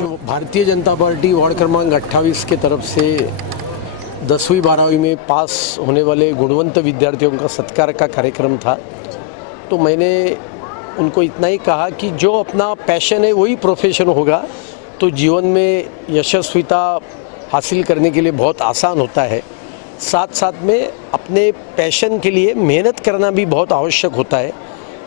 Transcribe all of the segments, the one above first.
Bharatiya Janata party ward क्रमांक 28 के तरफ से 10वीं 12वीं में पास होने वाले गुणवंत विद्यार्थियों का सत्कार का कार्यक्रम था। तो मैंने उनको इतना ही कहा कि जो अपना पैशन है वही प्रोफेशन होगा तो जीवन में यशस्विता हासिल करने के लिए बहुत आसान होता है। साथ साथ में अपने पैशन के लिए मेहनत करना भी बहुत आवश्यक होता है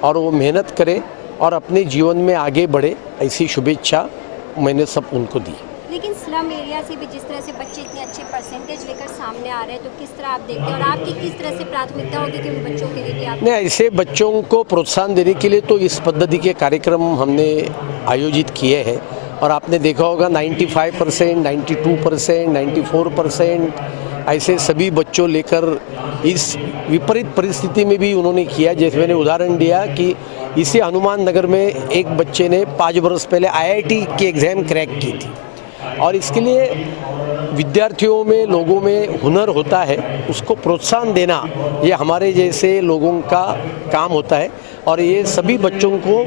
और वो मेहनत करें और अपने जीवन में आगे बढ़े, ऐसी शुभेच्छा मैंने सब उनको दी। लेकिन स्लम एरिया से भी जिस तरह से बच्चे इतने अच्छे परसेंटेज लेकर सामने आ रहे हैं, तो किस तरह आप देखते हैं और आपकी किस तरह से प्राथमिकता होगी कि उन बच्चों के लिए भी आप? नहीं, ऐसे बच्चों को प्रोत्साहन देने के लिए तो इस पद्धति के कार्यक्रम हमने आयोजित किए हैं और आपने देखा होगा 95%, 92%, 94% ऐसे सभी बच्चों लेकर इस विपरीत परिस्थिति में भी उन्होंने किया। जैसे मैंने उदाहरण दिया कि इसी हनुमान नगर में एक बच्चे ने 5 बरस पहले IIT की एग्ज़ाम क्रैक की थी और इसके लिए विद्यार्थियों में, लोगों में हुनर होता है, उसको प्रोत्साहन देना ये हमारे जैसे लोगों का काम होता है और ये सभी बच्चों को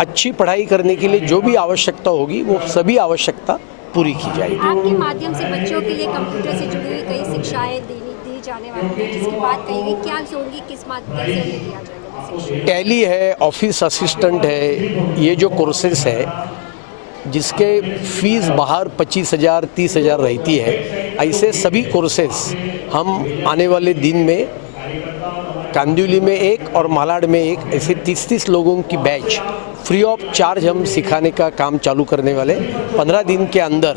अच्छी पढ़ाई करने के लिए जो भी आवश्यकता होगी वो सभी आवश्यकता पूरी की जाएगी। आपके माध्यम से बच्चों के लिए कंप्यूटर से जुड़ी हुई कई शिक्षाएं दी जाने वाली हैं, जिसकी बात कही गई, क्या होंगी, किस माध्यम से उन्हें दिया जाएगा? टैली है, ऑफिस असिस्टेंट है, ये जो कोर्सेस है जिसके फीस बाहर 25,000 30,000 रहती है, ऐसे सभी कोर्सेस हम आने वाले दिन में कांदिवली में एक और मालाड में एक, ऐसे 30-30 लोगों की बैच फ्री ऑफ चार्ज हम सिखाने का काम चालू करने वाले। 15 दिन के अंदर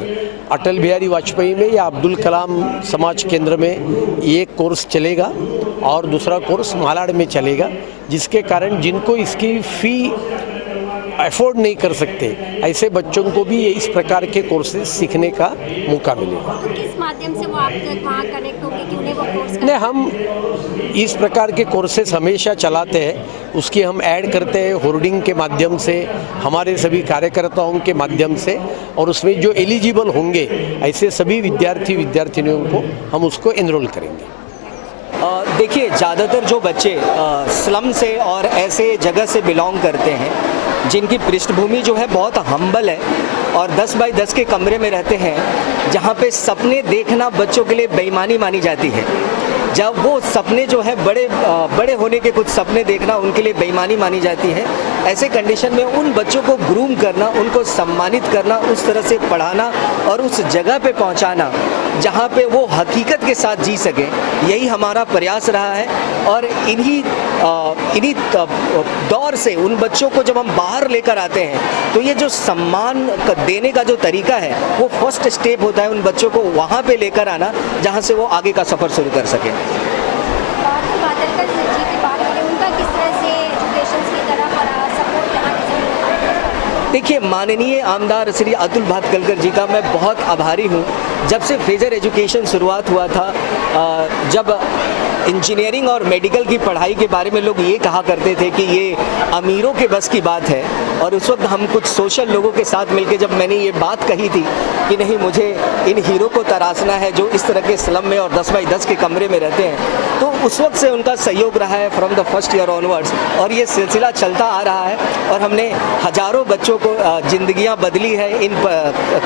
अटल बिहारी वाजपेयी में या अब्दुल कलाम समाज केंद्र में ये कोर्स चलेगा और दूसरा कोर्स मालाड में चलेगा, जिसके कारण जिनको इसकी फ़ी अफोर्ड नहीं कर सकते ऐसे बच्चों को भी इस प्रकार के कोर्सेज सीखने का मौका मिलेगा। तो किस माध्यम से वो आप तक वहाँ कनेक्ट होंगे कि उन्हें वो कोर्स नहीं, हम इस प्रकार के कोर्सेज हमेशा चलाते हैं, उसकी हम ऐड करते हैं होर्डिंग के माध्यम से, हमारे सभी कार्यकर्ताओं के माध्यम से, और उसमें जो एलिजिबल होंगे ऐसे सभी विद्यार्थी विद्यार्थिनियों को हम उसको एनरोल करेंगे। देखिए, ज़्यादातर जो बच्चे स्लम से और ऐसे जगह से बिलोंग करते हैं जिनकी पृष्ठभूमि जो है बहुत हम्बल है और 10 बाई 10 के कमरे में रहते हैं, जहाँ पे सपने देखना बच्चों के लिए बेईमानी मानी जाती है। जब वो सपने जो है बड़े होने के कुछ सपने देखना उनके लिए बेईमानी मानी जाती है, ऐसे कंडीशन में उन बच्चों को ग्रूम करना, उनको सम्मानित करना, उस तरह से पढ़ाना और उस जगह पे पहुंचाना जहां पे वो हकीकत के साथ जी सके, यही हमारा प्रयास रहा है। और इन्हीं दौर से उन बच्चों को जब हम बाहर लेकर आते हैं तो ये जो सम्मान देने का जो तरीका है वो फर्स्ट स्टेप होता है, उन बच्चों को वहाँ पे लेकर आना जहाँ से वो आगे का सफ़र शुरू कर सकें। देखिए, माननीय आमदार श्री अतुल भातखलकर जी का मैं बहुत आभारी हूँ। जब से फ्रेजर एजुकेशन शुरुआत हुआ था, जब इंजीनियरिंग और मेडिकल की पढ़ाई के बारे में लोग ये कहा करते थे कि ये अमीरों के बस की बात है, और उस वक्त हम कुछ सोशल लोगों के साथ मिलकर जब मैंने ये बात कही थी कि नहीं, मुझे इन हीरो को तराशना है जो इस तरह के स्लम में और 10 बाई 10 के कमरे में रहते हैं, तो उस वक्त से उनका सहयोग रहा है from the first year onwards, और ये सिलसिला चलता आ रहा है और हमने हज़ारों बच्चों को ज़िंदगियाँ बदली है इन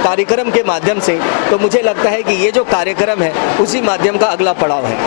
कार्यक्रम के माध्यम से। तो मुझे लगता है कि ये जो कार्यक्रम है उसी माध्यम का अगला पड़ाव है।